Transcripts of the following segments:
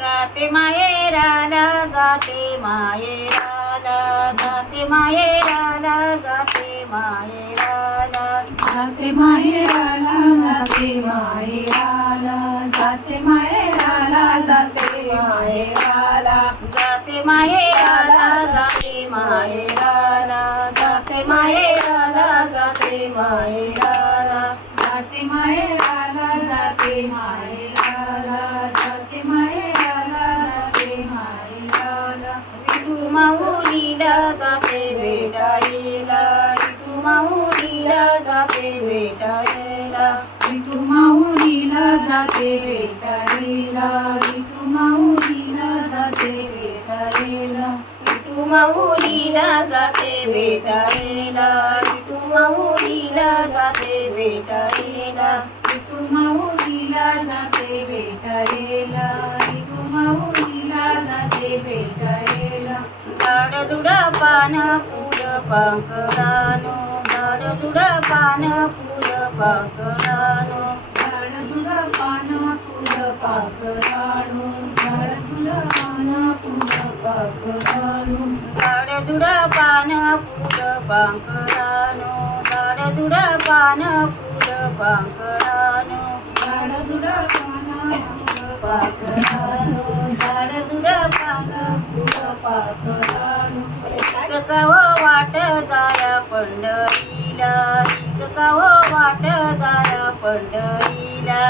जाते माहेराला जाते माहेराला जाते माहेराला जाते माहेराला जाते माहेराला जाते माहेराला जाते माहेराला जाते माहेराला जाते माहेराला जाते माहेराला जाते माहेराला जाते माहेराला जाते माहेराला जाते माहेराला जाते माहेराला जाते माहेराला विठू माऊलीला जाते भेटायला विठू माऊलीला जाते भेटायला विठू माऊलीला जाते भेटायला विठू माऊलीला जाते भेटायला विठू माऊलीला जाते भेटायला विठू माऊलीला जाते भेटायला विठू माऊलीला जाते भेटायला विठू माऊलीला जाते भेटायला झाडझुड पान फुल पाखरानो झाडझुड पान फुल पाखरानो झाडझुड पान फुल पाखरानो झाडझुड पान फुल पाखरानो झाडझुड पान फुल पाखरानो झाडझुड पान फुल पाखरानो झाडझुड पान फुल पाखरानो झाडझुड पान फुल पाखरानो इचकाव वाट जाया पंढरीला इचकाव वाट जाया पंढरीला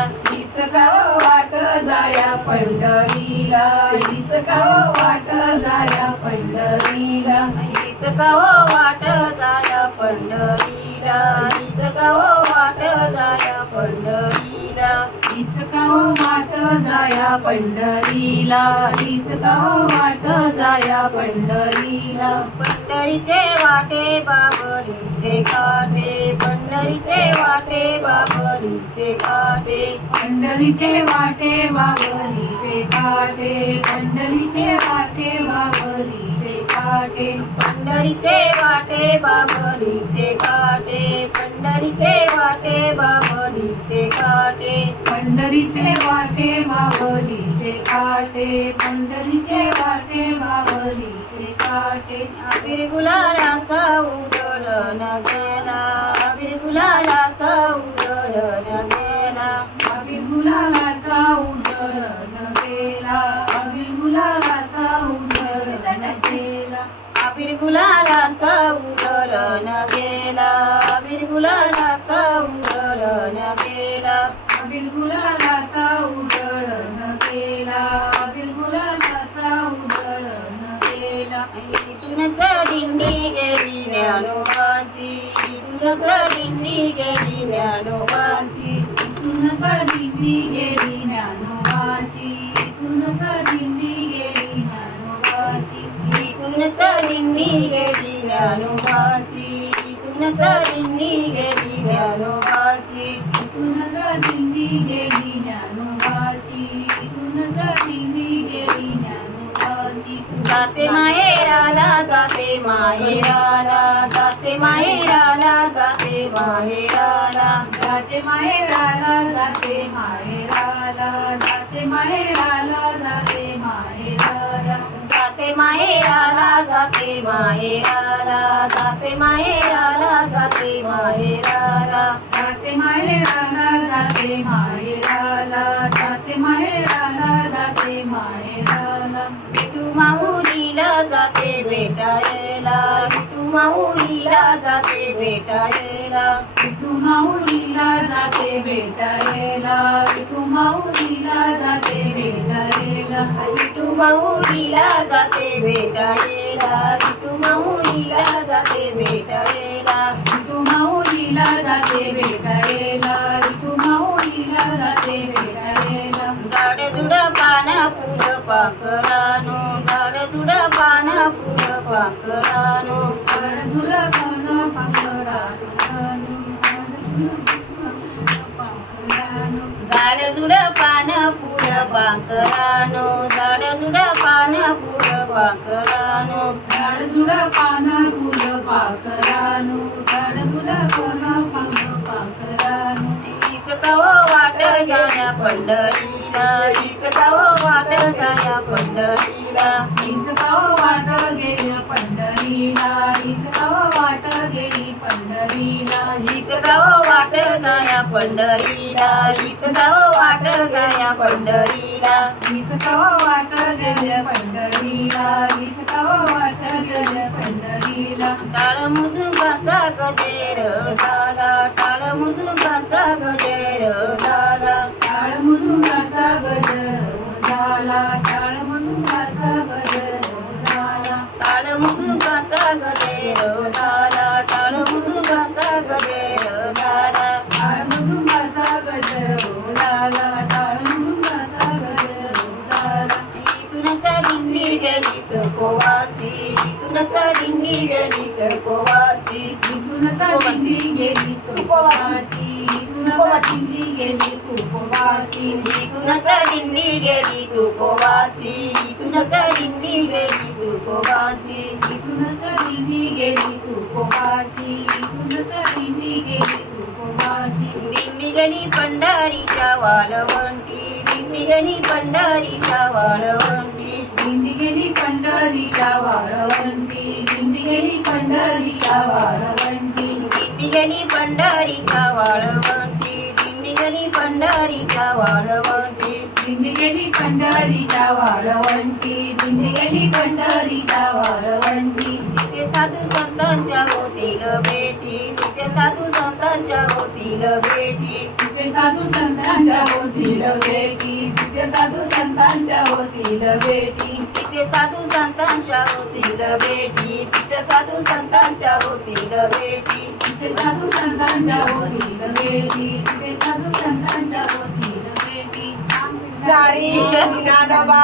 हीच गाव वाट जाया पंढरीला हीच गाव वाट जाया पंढरीला इचकाव वाट जाया पंढरीला इचकाव वाट जाया पंढरीला हीच गाव वाट जाया पंढरीला हीच गाव वाट जाया पंढरीला पंढरीचे वाटे बाबलीचे काटे पंढरीचे वाटे बाबलीचे काटे पंढरीचे वाटे वाघलीचे काटे पंढरीचे वाटे वाघलीचे काटे पंढरीचे वाटे बाबलीचे काटे पंढरीचे वाटे बाबलीचे काटे पंढरीचे वाटे वाघलीचे काटे पंढरीचे वाटे वाघलीचे काटे अबीर गुलालाचा उधळण गेला अबीर गुलालाचा उधळण गेला अबीर गुलालाचा उधळण गेला अबीर गुलालाचा उधळण गेला अबीर गुलालाचा उधळण गेला अबीर गुलालाचा उधळण गेला अबीर गुलालाचा उधळण गेला अबीर गुलालाचा उधळण गेला इथूनच दिंडी गेली ज्ञानोबाची इथूनच दिंडी गेली ज्ञानोबाची इथूनच दिंडी गेली ज्ञानोबाची इथूनच दिंडी गेली ज्ञानोबाची इथूनच दिंडी गेली ज्ञानोबाची इथूनच दिंडी गेली ज्ञानोबाची इथूनच दिंडी गेली ज्ञानोबाची इथूनच दिंडी गेली ज्ञानोबाची जाते माहेराला जाते माहेराला जाते माहेराला जाते माहेराला जाते माहेराला जाते माहेराला जाते माहेराला जाते माहेराला जाते माहेराला जाते माहेराला जाते माहेराला जाते माहेराला जाते माहेराला जाते माहेराला जाते माहेराला जाते माहेराला विठू माऊलीला जाते भेटायला विठू माऊलीला जाते भेटायला विठू माऊलीला जाते भेटायला विठू माऊलीला जाते भेटायला विठू माऊलीला जाते भेटायला विठू माऊलीला जाते भेटायला विठू माऊलीला जाते भेटायला विठू माऊलीला जाते भेटायला झाडझुड पान फुल पाखरानो झाडझुड पान फुल पाखरानो झाडझुड पान पाखरानो झाडझुड पान फुल पाखरानो झाडझुड पान फुल पाखरानो झाडझुड पान फुल पाखरानो झाडझुड पान फुल पाखरानो इचकाव वाट जाण्या पंढरीला हीच गाव वाट जाया पंढरीला हीच गाव वाट गेली पंढरीला हीच गाव वाट गेली पंढरीला हीच गाव वाट जाया पंढरीला हीच गाव वाट जाया पंढरीला हीच गाव वाट गेली पंढरीला हीच गाव वाट गेली पंढरीला टाळ मृदुंगाचा गजेर झाला टाळ मृदुंगाचा गजेर झाला टाळ मृदुंगाचा गजर झाला टाळ मृदुंगाचा गजर झाला टाळ मृदुंगाचा गजेर झाला टाळ मृदुंगाचा गजेर झाला टाळ मृदुंगाचा गजर झाला टाळ मृदुंगाचा गजर झाला इथूनचा दिंडी गेली तुकोबाची इथूनचा दिंडी गेली तुकोबाची इथूनचा दिंडी गेली तुकोबाची इथूनचा दिंडी गेली तुकोबाची इथूनचा दिंडी गेली तुकोबाची इथूनचा दिंडी गेली तुकोबाची इथूनचा दिंडी गेली तुकोबाची इथूनचा दिंडी गेली तुकोबाची दिंडी गेली पंढरीच्या वाळवंटी दिंडी गेली पंढरीच्या वाळवंटी दिंडी गेली पंढरीच्या वाळवंटी दिंडी गेली पंढरीच्या वाळवंटी दिंडी गेली पंढरीच्या वाळवंटी दिंडी गेली पंढरीच्या वाळवंटी दिंडी गेली पंढरीच्या वाळवंटी दिंडी गेली पंढरीच्या वाळवंटी तिथे साधू संतांच्या होतील भेटी तिथे साधू संतांच्या होतील भेटी तिथे साधू संतांच्या होतील भेटी तिथे साधू संतांच्या होतील भेटी तिथे साधू संतांच्या होतील भेटी तिथे साधू संतांच्या होतील भेटी तिथे साधू संतांच्या होतील भेटी तिथे साधू संतांच्या होतील भेटी गारी ज्ञानोबा